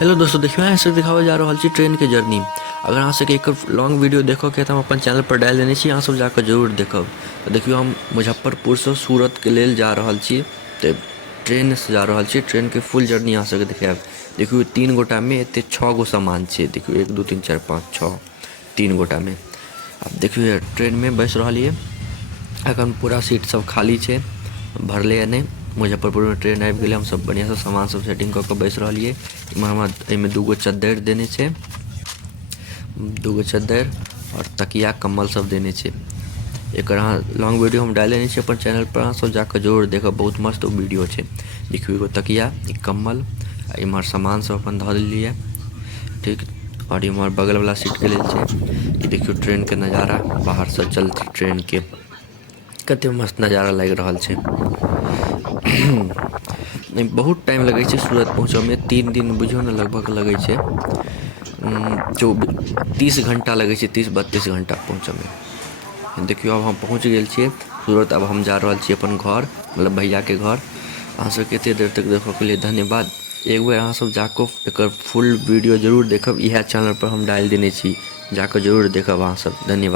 Hello दोस्तों, देखियो यहाँ से दिखावे जा रहा छी ट्रेन के जर्नी। अगर अहाँ सबके एक लॉन्ग वीडियो देखो के तो हम अपन चैनल पर डाल देने छी, अहाँ सब जाकर जरूर देखब। तो देखियो हम मुजफ्फरपुर से सूरत के लेल जा रहा छी, तो ट्रेन से जा रहा छी। ट्रेन के फुल जर्नी अहाँ सबके देखाब। देखियो 3 गोटा में एते 6 गो सामान छे। देखियो 1 2 3 4 5 6 3 गोटा में। अब देखियो ट्रेन में बैस रहा लिए, अखन पूरा सीट सब खाली छे, भरले है नहीं। मुजफ्फरपुर में ट्रेन आबि गेलै, हम सब बढ़िया से सामान सब सेटिंग क के बैस रहलिए। इमहर हमरा एमे 2 गो चद्दर देने छे, 2 गो चद्दर और तकिया कम्बल सब देने छे। एकर अहाँ लॉन्ग वीडियो हम डाले नहीं छे अपन चैनल पर, अहाँ सब जाकर जरूर देखब, बहुत मस्त वीडियो छे। देखियो एगो तकिया, एक कम्बल, इमहर सामान सब अपन धऽ देलिए, ठीक। और इमहर बगल वाला सीट के लेल छे। ई देखियो ट्रेन के नज़ारा बाहर से चलती ट्रेन के, कते मस्त नज़ारा लग रहा छे। नहीं, बहुत टाइम लगे छे सूरत पहुँचे में, 3 दिन बुझियो ना लगभग लगे छे। 30 घंटा लगे छे, 30-32 घंटा पहुँचे में। देखियो अब हम पहुँच गेल छिए सूरत। अब हम जा रहल छिए अपन घर, मतलब भैया के घर। अहाँ सब कते देर तक देखो के लिए धन्यवाद। एक बेर अहाँ सब जाको एकर फुल वीडियो जरूर देखब, इहे चैनल पर हम डाल देने छी, जाकर जरूर देखब अहाँ सब। धन्यवाद।